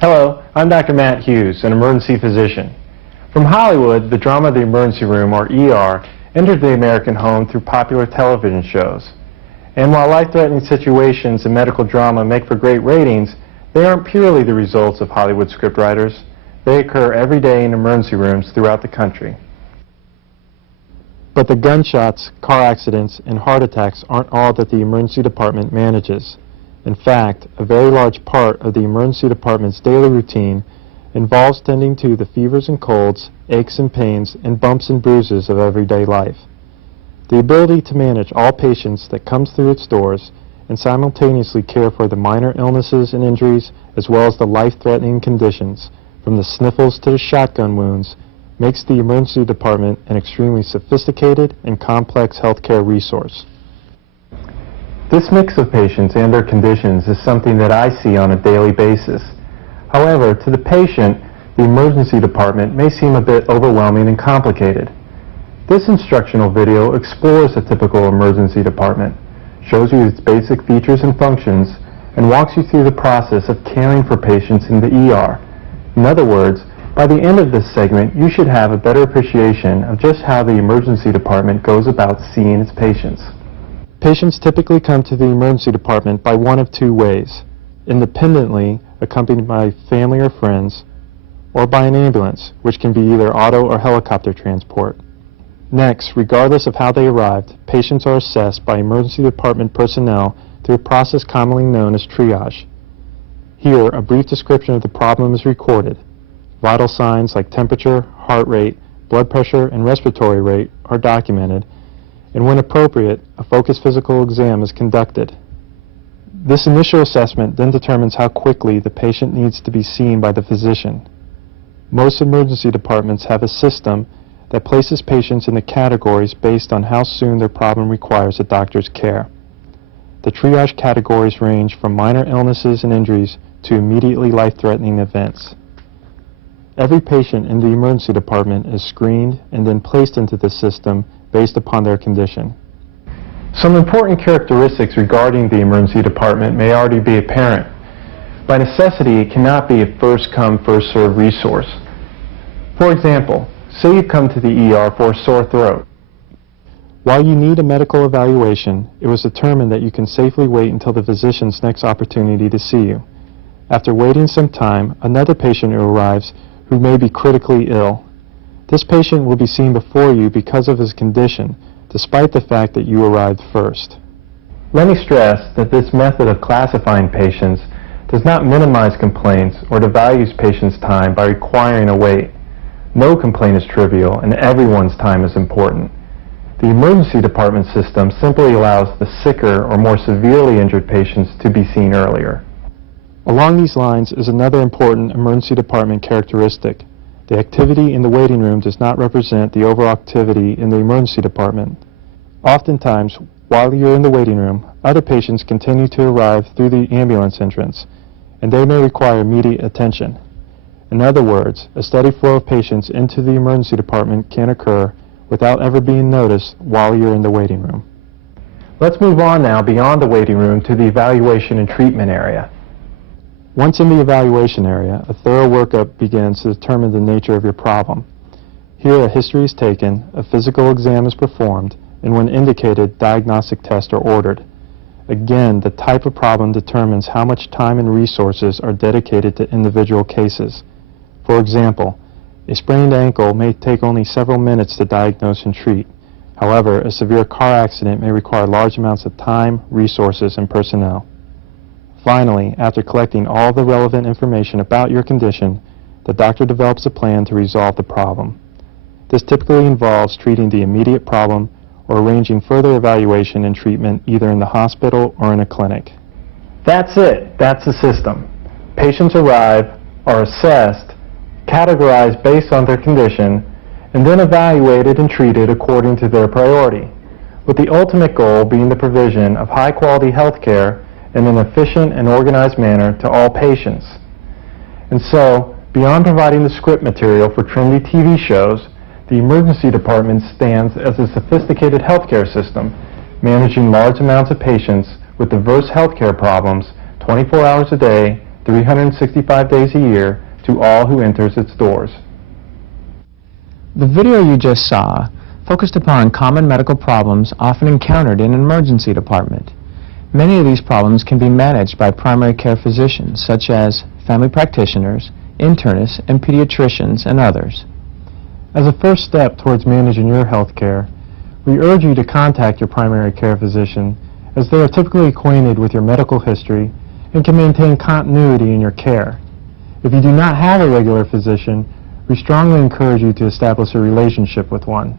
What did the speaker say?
Hello, I'm Dr. Matt Hughes, an emergency physician. From Hollywood, the drama of the emergency room, or ER, entered the American home through popular television shows. And while life-threatening situations in medical drama make for great ratings, they aren't purely the results of Hollywood scriptwriters. They occur every day in emergency rooms throughout the country. But the gunshots, car accidents, and heart attacks aren't all that the emergency department manages. In fact, a very large part of the emergency department's daily routine involves tending to the fevers and colds, aches and pains, and bumps and bruises of everyday life. The ability to manage all patients that comes through its doors and simultaneously care for the minor illnesses and injuries as well as the life-threatening conditions, from the sniffles to the shotgun wounds, makes the emergency department an extremely sophisticated and complex healthcare resource. This mix of patients and their conditions is something that I see on a daily basis. However, to the patient, the emergency department may seem a bit overwhelming and complicated. This instructional video explores a typical emergency department, shows you its basic features and functions, and walks you through the process of caring for patients in the ER. In other words, by the end of this segment, you should have a better appreciation of just how the emergency department goes about seeing its patients. Patients typically come to the emergency department by one of two ways: independently, accompanied by family or friends, or by an ambulance, which can be either auto or helicopter transport. Next, regardless of how they arrived, patients are assessed by emergency department personnel through a process commonly known as triage. Here, a brief description of the problem is recorded. Vital signs like temperature, heart rate, blood pressure, and respiratory rate are documented, and when appropriate, a focused physical exam is conducted. This initial assessment then determines how quickly the patient needs to be seen by the physician. Most emergency departments have a system that places patients in the categories based on how soon their problem requires a doctor's care. The triage categories range from minor illnesses and injuries to immediately life-threatening events. Every patient in the emergency department is screened and then placed into the system based upon their condition. Some important characteristics regarding the emergency department may already be apparent. By necessity, it cannot be a first-come, first-served resource. For example, say you come to the ER for a sore throat. While you need a medical evaluation, it was determined that you can safely wait until the physician's next opportunity to see you. After waiting some time, another patient arrives who may be critically ill. This patient will be seen before you because of his condition, despite the fact that you arrived first. Let me stress that this method of classifying patients does not minimize complaints or devalues patients' time by requiring a wait. No complaint is trivial, and everyone's time is important. The emergency department system simply allows the sicker or more severely injured patients to be seen earlier. Along these lines is another important emergency department characteristic. The activity in the waiting room does not represent the overall activity in the emergency department. Oftentimes, while you're in the waiting room, other patients continue to arrive through the ambulance entrance, and they may require immediate attention. In other words, a steady flow of patients into the emergency department can occur without ever being noticed while you're in the waiting room. Let's move on now beyond the waiting room to the evaluation and treatment area. Once in the evaluation area, a thorough workup begins to determine the nature of your problem. Here, a history is taken, a physical exam is performed, and when indicated, diagnostic tests are ordered. Again, the type of problem determines how much time and resources are dedicated to individual cases. For example, a sprained ankle may take only several minutes to diagnose and treat. However, a severe car accident may require large amounts of time, resources, and personnel. Finally, after collecting all the relevant information about your condition, the doctor develops a plan to resolve the problem. This typically involves treating the immediate problem or arranging further evaluation and treatment either in the hospital or in a clinic. That's it. That's the system. Patients arrive, are assessed, categorized based on their condition, and then evaluated and treated according to their priority, with the ultimate goal being the provision of high-quality health care in an efficient and organized manner to all patients. And so, beyond providing the script material for trendy TV shows, the emergency department stands as a sophisticated healthcare system, managing large amounts of patients with diverse healthcare problems 24 hours a day, 365 days a year to all who enters its doors. The video you just saw focused upon common medical problems often encountered in an emergency department. Many of these problems can be managed by primary care physicians, such as family practitioners, internists, and pediatricians, and others. As a first step towards managing your health care, we urge you to contact your primary care physician, as they are typically acquainted with your medical history and can maintain continuity in your care. If you do not have a regular physician, we strongly encourage you to establish a relationship with one.